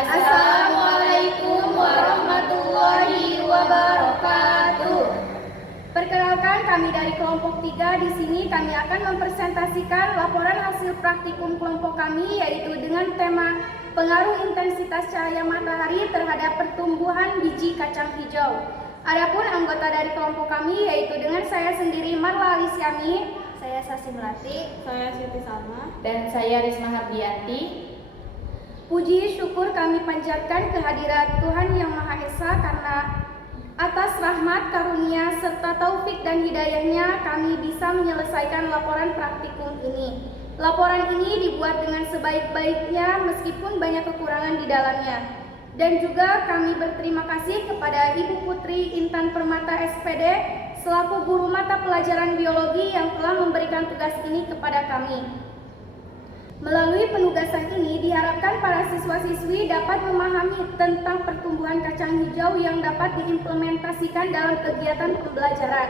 Assalamualaikum warahmatullahi wabarakatuh. Perkenalkan, kami dari kelompok 3. Di sini kami akan mempresentasikan laporan hasil praktikum kelompok kami, yaitu dengan tema pengaruh intensitas cahaya matahari terhadap pertumbuhan biji kacang hijau. Adapun anggota dari kelompok kami yaitu dengan saya sendiri Marla Alisyami, saya Sasi Melati, saya Siti Salma, dan saya Risma Hardianti. Puji syukur kami panjatkan kehadirat Tuhan Yang Maha Esa karena atas rahmat, karunia, serta taufik dan hidayahnya kami bisa menyelesaikan laporan praktikum ini. Laporan ini dibuat dengan sebaik-baiknya meskipun banyak kekurangan di dalamnya. Dan juga kami berterima kasih kepada Ibu Putri Intan Permata SPD selaku guru mata pelajaran biologi yang telah memberikan tugas ini kepada kami. Melalui penugasan ini diharapkan para siswa-siswi dapat memahami tentang pertumbuhan kacang hijau yang dapat diimplementasikan dalam kegiatan pembelajaran.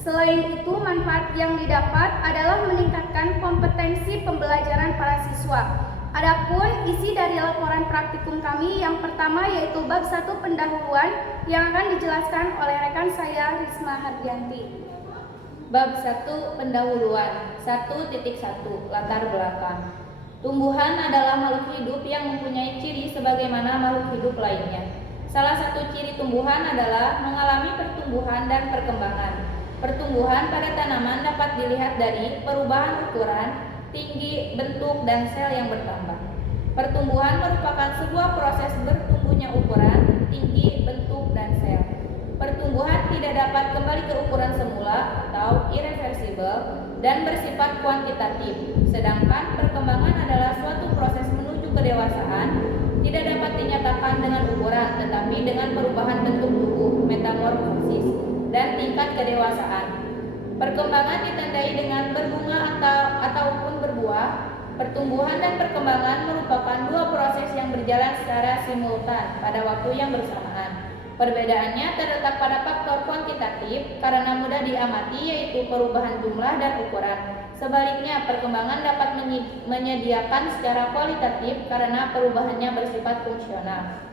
Selain itu, manfaat yang didapat adalah meningkatkan kompetensi pembelajaran para siswa. Adapun isi dari laporan praktikum kami yang pertama yaitu bab 1 pendahuluan yang akan dijelaskan oleh rekan saya Risma Hardianti. Bab 1 pendahuluan 1.1 latar belakang. Tumbuhan adalah makhluk hidup yang mempunyai ciri sebagaimana makhluk hidup lainnya. Salah satu ciri tumbuhan adalah mengalami pertumbuhan dan perkembangan. Pertumbuhan pada tanaman dapat dilihat dari perubahan ukuran, tinggi, bentuk, dan sel yang bertambah. Pertumbuhan merupakan sebuah proses bertumbuhnya ukuran, tinggi, bentuk, dan sel. Pertumbuhan tidak dapat kembali ke ukuran semula atau irreversible dan bersifat kuantitatif, sedangkan perkembangan adalah suatu proses menuju kedewasaan, tidak dapat dinyatakan dengan ukuran tetapi dengan perubahan bentuk tubuh, metamorfosis, dan tingkat kedewasaan. Perkembangan ditandai dengan berbunga ataupun berbuah. Pertumbuhan dan perkembangan merupakan dua proses yang berjalan secara simultan pada waktu yang bersamaan. Perbedaannya terletak pada faktor kuantitatif karena mudah diamati, yaitu perubahan jumlah dan ukuran. Sebaliknya, perkembangan dapat menyediakan secara kualitatif karena perubahannya bersifat fungsional.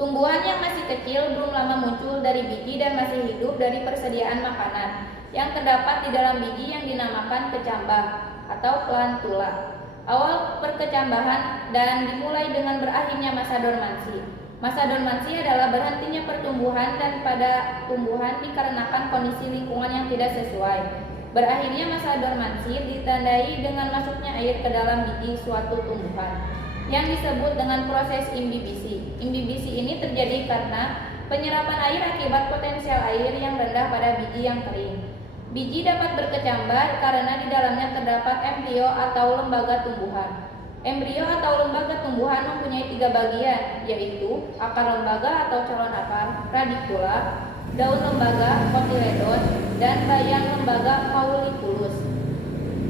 Tumbuhan yang masih kecil belum lama muncul dari biji dan masih hidup dari persediaan makanan yang terdapat di dalam biji yang dinamakan kecambah atau plantula. Awal perkecambahan dan dimulai dengan berakhirnya masa dormansi. Masa dormansi adalah berhentinya pertumbuhan dan pada tumbuhan dikarenakan kondisi lingkungan yang tidak sesuai. Berakhirnya masa dormansi ditandai dengan masuknya air ke dalam biji suatu tumbuhan yang disebut dengan proses imbibisi. Imbibisi ini terjadi karena penyerapan air akibat potensial air yang rendah pada biji yang kering. Biji dapat berkecambar karena di dalamnya terdapat embrio atau lembaga tumbuhan. Embrio atau lembaga tumbuhan mempunyai 3 bagian, yaitu akar lembaga atau calon akar, radikula, daun lembaga, kotiledon, dan bayang lembaga, cauliculus.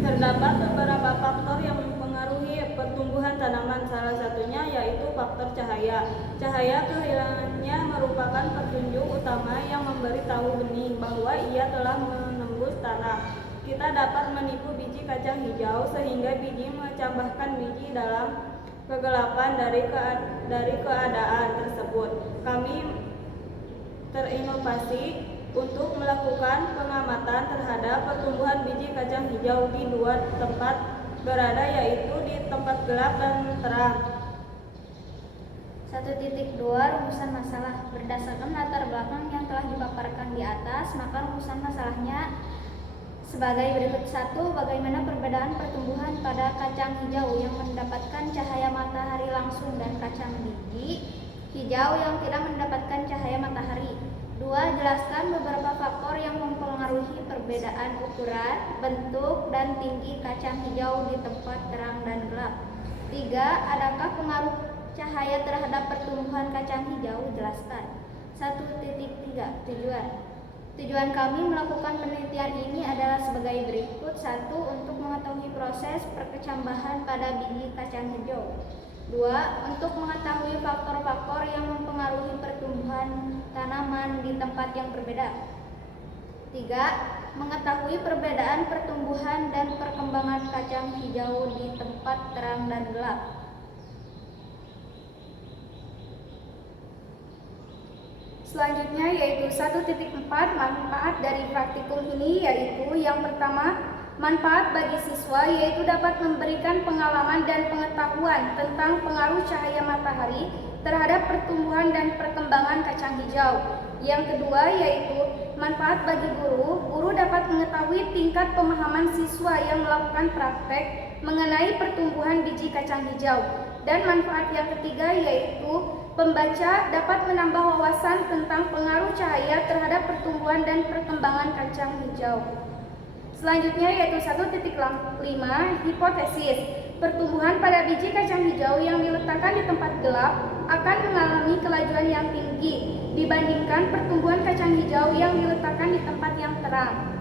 Terdapat beberapa faktor yang mempengaruhi pertumbuhan tanaman, salah satunya yaitu faktor cahaya. Cahaya kehilangannya merupakan petunjuk utama yang memberitahu benih bahwa ia telah menembus tanah. Kita dapat menipu biji kacang hijau sehingga biji mengecambahkan biji dalam kegelapan dari keadaan tersebut. Kami terinovasi untuk melakukan pengamatan terhadap pertumbuhan biji kacang hijau di 2 tempat berada, yaitu di tempat gelap dan terang. 1.2 Rumusan masalah. Berdasarkan latar belakang yang telah dipaparkan di atas, maka rumusan masalahnya sebagai berikut. 1. Bagaimana perbedaan pertumbuhan pada kacang hijau yang mendapatkan cahaya matahari langsung dan kacang biji hijau yang tidak mendapatkan cahaya matahari. 2. Jelaskan beberapa faktor yang mempengaruhi perbedaan ukuran, bentuk, dan tinggi kacang hijau di tempat terang dan gelap. 3. Adakah pengaruh cahaya terhadap pertumbuhan kacang hijau? Jelaskan. 1.3 Tujuan kami melakukan penelitian ini adalah sebagai berikut. 1. Untuk mengetahui proses perkecambahan pada biji kacang hijau. 2. Untuk mengetahui faktor-faktor yang mempengaruhi pertumbuhan tanaman di tempat yang berbeda. 3. Mengetahui perbedaan pertumbuhan dan perkembangan kacang hijau di tempat terang dan gelap. Selanjutnya yaitu 1.4 manfaat dari praktikum ini, yaitu yang pertama, manfaat bagi siswa yaitu dapat memberikan pengalaman dan pengetahuan tentang pengaruh cahaya matahari terhadap pertumbuhan dan perkembangan kacang hijau. Yang kedua yaitu manfaat bagi guru. Guru dapat mengetahui tingkat pemahaman siswa yang melakukan praktek mengenai pertumbuhan biji kacang hijau. Dan manfaat yang ketiga yaitu pembaca dapat menambah wawasan tentang pengaruh cahaya terhadap pertumbuhan dan perkembangan kacang hijau. Selanjutnya yaitu 1.5 hipotesis. Pertumbuhan pada biji kacang hijau yang diletakkan di tempat gelap akan mengalami kelajuan yang tinggi dibandingkan pertumbuhan kacang hijau yang diletakkan di tempat yang terang.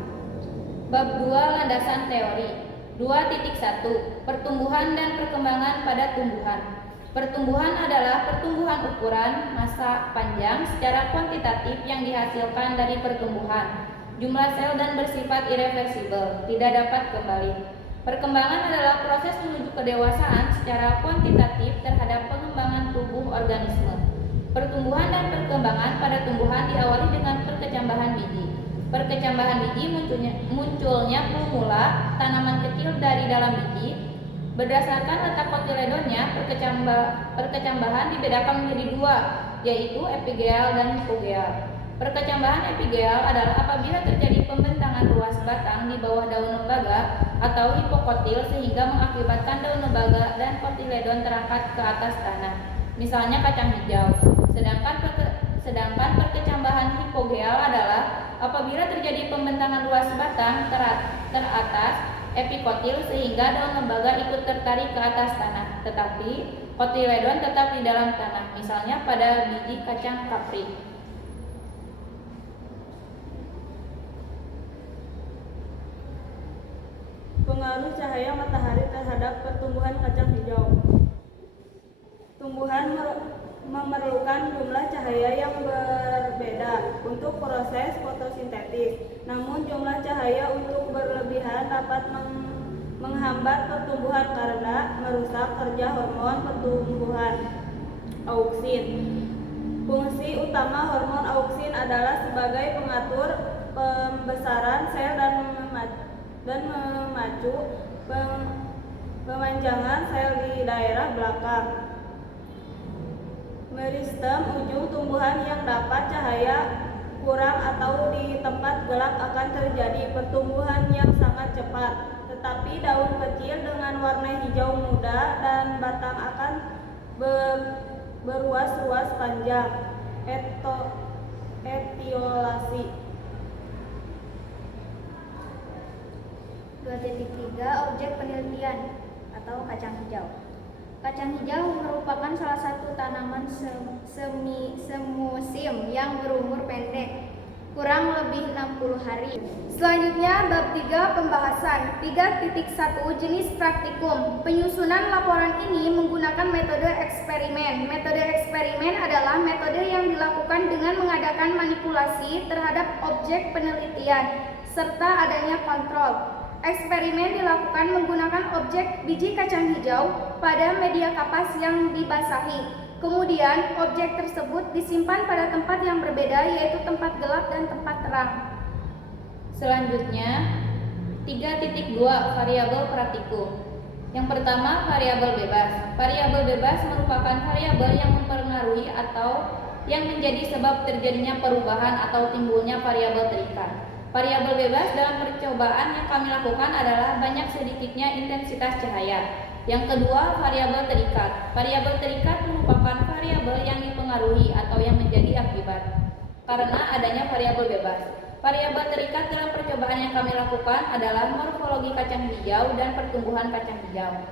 Bab 2 landasan teori. 2.1 Pertumbuhan dan perkembangan pada tumbuhan. Pertumbuhan adalah pertumbuhan ukuran masa panjang secara kuantitatif yang dihasilkan dari pertumbuhan. Jumlah sel dan bersifat irreversibel, tidak dapat kembali. Perkembangan adalah proses menuju kedewasaan secara kuantitatif terhadap pengembangan tubuh organisme. Pertumbuhan dan perkembangan pada tumbuhan diawali dengan perkecambahan biji. Perkecambahan biji munculnya plumula, tanaman kecil dari dalam biji. Berdasarkan letak kotiledonnya, perkecambahan dibedakan menjadi dua, yaitu epigeal dan hipogeal. Perkecambahan epigeal adalah apabila terjadi pembentangan ruas batang di bawah daun lembaga atau hipokotil sehingga mengakibatkan daun lembaga dan kotiledon terangkat ke atas tanah, misalnya kacang hijau. Sedangkan perkecambahan hipogeal adalah apabila terjadi pembentangan ruas batang teratas epikotil sehingga daun lembaga ikut tertarik ke atas tanah, tetapi kotiledon tetap di dalam tanah, misalnya pada biji kacang kapri. Pengaruh cahaya matahari terhadap pertumbuhan kacang hijau. Tumbuhan memerlukan jumlah cahaya yang berbeda untuk proses fotosintesis. Namun jumlah cahaya untuk berlebihan dapat menghambat pertumbuhan karena merusak kerja hormon pertumbuhan, auksin. Fungsi utama hormon auksin adalah sebagai pengatur pembesaran sel dan memacu pemanjangan sel di daerah belakang meristem ujung tumbuhan. Yang dapat cahaya kurang atau di tempat gelap akan terjadi pertumbuhan yang sangat cepat, tetapi daun kecil dengan warna hijau muda dan batang akan beruas-ruas panjang. Etiolasi. 2.3 Objek penelitian atau kacang hijau. Kacang hijau merupakan salah satu tanaman semusim yang berumur pendek, kurang lebih 60 hari. Selanjutnya bab 3 pembahasan. 3.1 jenis praktikum. Penyusunan laporan ini menggunakan metode eksperimen. Metode eksperimen adalah metode yang dilakukan dengan mengadakan manipulasi terhadap objek penelitian serta adanya kontrol. Eksperimen dilakukan menggunakan objek biji kacang hijau pada media kapas yang dibasahi. Kemudian objek tersebut disimpan pada tempat yang berbeda, yaitu tempat gelap dan tempat terang. Selanjutnya 3.2 variabel praktikum. Yang pertama, variabel bebas. Variabel bebas merupakan variabel yang mempengaruhi atau yang menjadi sebab terjadinya perubahan atau timbulnya variabel terikat. Variabel bebas dalam percobaan yang kami lakukan adalah banyak sedikitnya intensitas cahaya. Yang kedua, variabel terikat. Variabel terikat merupakan variabel yang dipengaruhi atau yang menjadi akibat karena adanya variabel bebas. Variabel terikat dalam percobaan yang kami lakukan adalah morfologi kacang hijau dan pertumbuhan kacang hijau.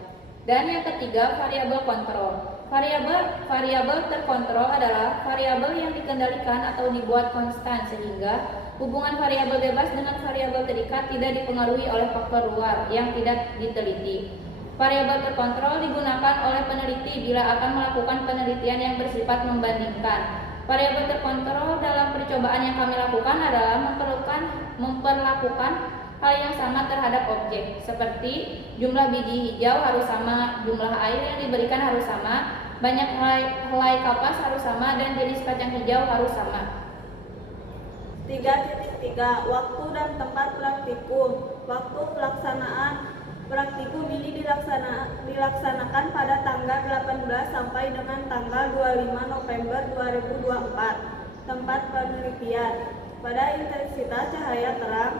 Dan yang ketiga, variabel kontrol. Variabel terkontrol adalah variabel yang dikendalikan atau dibuat konstan sehingga hubungan variabel bebas dengan variabel terikat tidak dipengaruhi oleh faktor luar yang tidak diteliti. Variabel terkontrol digunakan oleh peneliti bila akan melakukan penelitian yang bersifat membandingkan. Variabel terkontrol dalam percobaan yang kami lakukan adalah memperlakukan hal yang sama terhadap objek, seperti jumlah biji hijau harus sama, jumlah air yang diberikan harus sama, banyak helai kapas harus sama, dan jenis kacang hijau harus sama. 3.3 Waktu dan tempat praktikum. Waktu pelaksanaan praktikum ini dilaksanakan pada tanggal 18 sampai dengan tanggal 25 November 2024. Tempat penelitian pada intensitas cahaya terang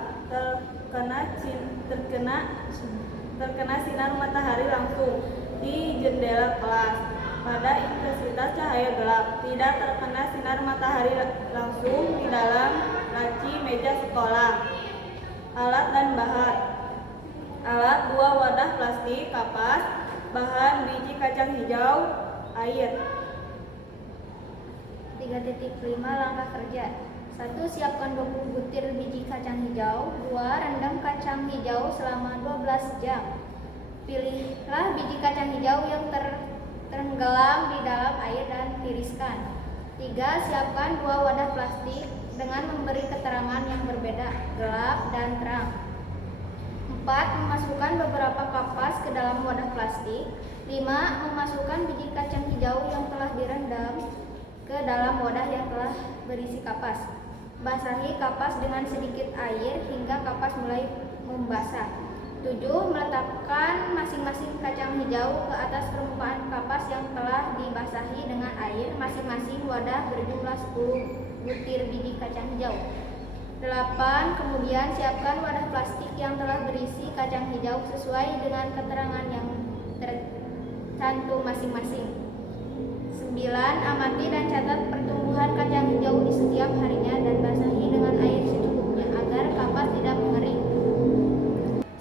terkena sinar matahari langsung di jendela kelas. Pada intensitas cahaya gelap tidak terkena sinar matahari langsung di dalam laci meja sekolah. Alat dan bahan. Alat 2 wadah plastik, kapas, bahan biji kacang hijau, air. 3.5 Langkah kerja. 1. Siapkan 20 butir biji kacang hijau. 2. Rendam kacang hijau selama 12 jam. Pilihlah biji kacang hijau yang tenggelam di dalam air dan tiriskan. 3. Siapkan 2 wadah plastik dengan memberi keterangan yang berbeda, gelap dan terang. 4. Memasukkan beberapa kapas ke dalam wadah plastik. 5. Memasukkan biji kacang hijau yang telah direndam ke dalam wadah yang telah berisi kapas. Basahi kapas dengan sedikit air hingga kapas mulai membasah. 7. Meletakkan masing-masing kacang hijau ke atas permukaan kapas yang telah dibasahi dengan air. Masing-masing wadah berjumlah 10 butir biji kacang hijau. 8. Kemudian siapkan wadah plastik yang telah berisi kacang hijau sesuai dengan keterangan yang tercantum masing-masing. 9. Amati dan catat pertumbuhan kacang hijau di setiap harinya dan basahi dengan air secukupnya agar kapas tidak mengering.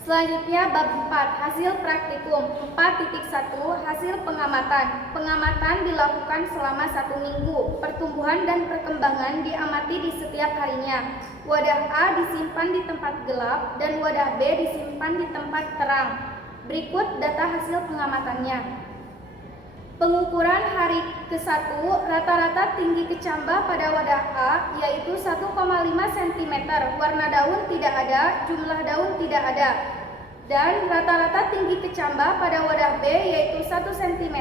Selanjutnya bab 4, hasil praktikum. 4.1 Hasil pengamatan. Pengamatan dilakukan selama 1 minggu. Pertumbuhan dan perkembangan diamati di setiap harinya. Wadah A disimpan di tempat gelap dan wadah B disimpan di tempat terang. Berikut data hasil pengamatannya. Pengukuran hari ke-1, rata-rata tinggi kecambah pada wadah A yaitu 1,5 cm, warna daun tidak ada, jumlah daun tidak ada. Dan rata-rata tinggi kecambah pada wadah B yaitu 1 cm,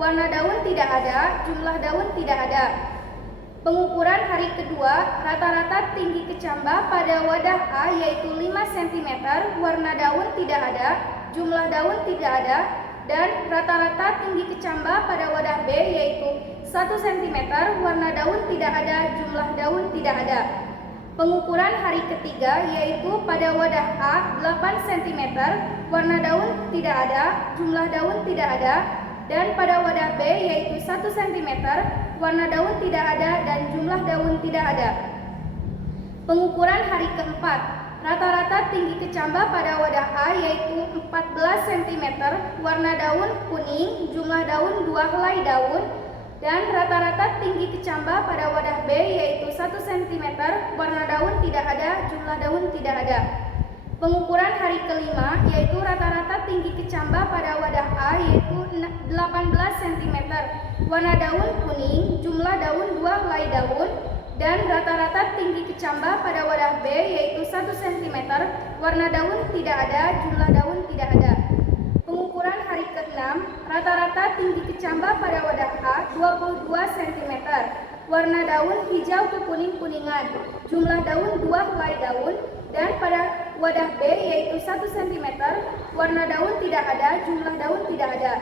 warna daun tidak ada, jumlah daun tidak ada. Pengukuran hari kedua, rata-rata tinggi kecambah pada wadah A yaitu 5 cm, warna daun tidak ada, jumlah daun tidak ada. Dan rata-rata tinggi kecambah pada wadah B yaitu 1 cm, warna daun tidak ada, jumlah daun tidak ada. Pengukuran hari ketiga yaitu pada wadah A 8 cm, warna daun tidak ada, jumlah daun tidak ada. Dan pada wadah B yaitu 1 cm, warna daun tidak ada dan jumlah daun tidak ada. Pengukuran hari keempat, rata-rata tinggi kecambah pada wadah A yaitu 14 cm, warna daun kuning, jumlah daun 2 helai daun. Dan rata-rata tinggi kecambah pada wadah B yaitu 1 cm, warna daun tidak ada, jumlah daun tidak ada. Pengukuran hari kelima yaitu rata-rata tinggi kecambah pada wadah A yaitu 18 cm, warna daun kuning, jumlah daun 2 helai daun. Dan rata-rata tinggi kecambah pada wadah B yaitu 1 cm, warna daun tidak ada, jumlah daun tidak ada. Pengukuran hari ke-6, rata-rata tinggi kecambah pada wadah A 22 cm, warna daun hijau ke kuning-kuningan, jumlah daun 2 helai daun. Dan pada wadah B yaitu 1 cm, warna daun tidak ada, jumlah daun tidak ada.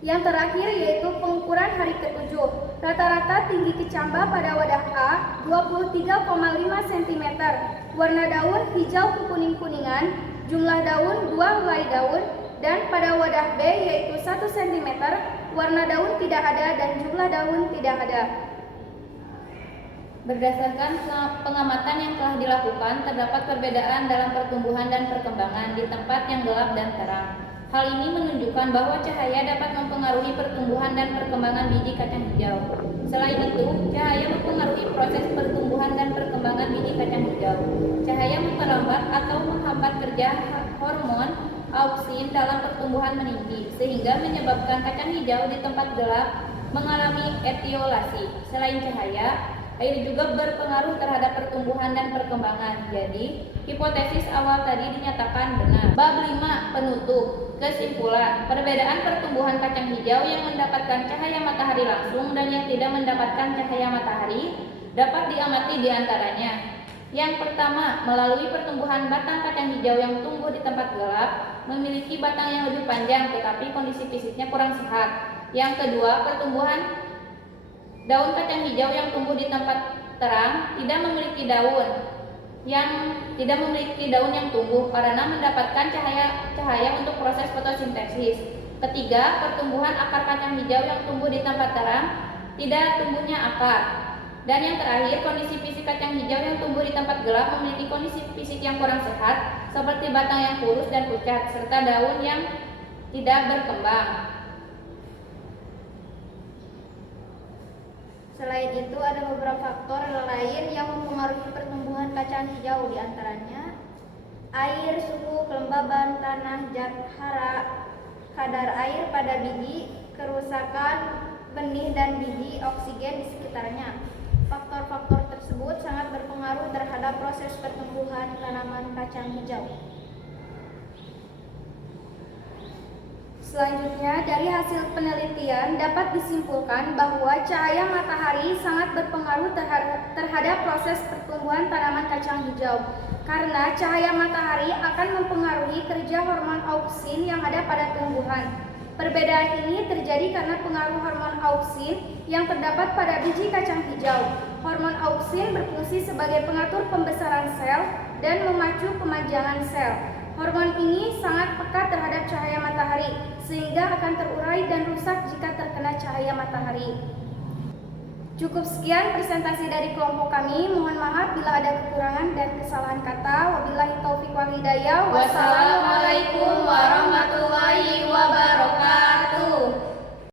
Yang terakhir yaitu pengukuran hari ke-7, rata-rata tinggi kecambah pada wadah A 23,5 cm, warna daun hijau ke kuning-kuningan, jumlah daun 2 helai daun. Dan pada wadah B yaitu 1 cm, warna daun tidak ada dan jumlah daun tidak ada. Berdasarkan pengamatan yang telah dilakukan, terdapat perbedaan dalam pertumbuhan dan perkembangan di tempat yang gelap dan terang. Hal ini menunjukkan bahwa cahaya dapat mempengaruhi pertumbuhan dan perkembangan biji kacang hijau. Selain itu, cahaya mempengaruhi proses pertumbuhan dan perkembangan biji kacang hijau. Cahaya memperlambat atau menghambat kerja hormon auksin dalam pertumbuhan meninggi, sehingga menyebabkan kacang hijau di tempat gelap mengalami etiolasi. Selain cahaya, air juga berpengaruh terhadap pertumbuhan dan perkembangan. Jadi, hipotesis awal tadi dinyatakan benar. Bab 5, penutup. Kesimpulan, perbedaan pertumbuhan kacang hijau yang mendapatkan cahaya matahari langsung dan yang tidak mendapatkan cahaya matahari Dapat diamati di antaranya. Yang pertama, melalui pertumbuhan batang kacang hijau yang tumbuh di tempat gelap, memiliki batang yang lebih panjang tetapi kondisi fisiknya kurang sehat. Yang kedua, pertumbuhan daun kacang hijau yang tumbuh di tempat terang tidak memiliki daun yang tumbuh karena mendapatkan cahaya untuk proses fotosintesis. Ketiga, pertumbuhan akar kacang hijau yang tumbuh di tempat terang tidak tumbuhnya akar. Dan yang terakhir, kondisi fisik kacang hijau yang tumbuh di tempat gelap memiliki kondisi fisik yang kurang sehat seperti batang yang kurus dan pucat serta daun yang tidak berkembang. Selain itu, ada beberapa faktor lain yang mempengaruhi pertumbuhan kacang hijau, diantaranya air, suhu, kelembaban tanah, zat hara, kadar air pada biji, kerusakan benih dan biji, oksigen di sekitarnya. Faktor-faktor tersebut sangat berpengaruh terhadap proses pertumbuhan tanaman kacang hijau. Selanjutnya, dari hasil penelitian dapat disimpulkan bahwa cahaya matahari sangat berpengaruh terhadap proses pertumbuhan tanaman kacang hijau. Karena cahaya matahari akan mempengaruhi kerja hormon auksin yang ada pada tumbuhan. Perbedaan ini terjadi karena pengaruh hormon auksin yang terdapat pada biji kacang hijau. Hormon auksin berfungsi sebagai pengatur pembesaran sel dan memacu pemanjangan sel. Hormon ini sangat peka terhadap cahaya matahari, sehingga akan terurai dan rusak jika terkena cahaya matahari. Cukup sekian presentasi dari kelompok kami. Mohon maaf bila ada kekurangan dan kesalahan kata. Wabillahi taufiq wal hidayah. Wassalamualaikum warahmatullahi wabarakatuh.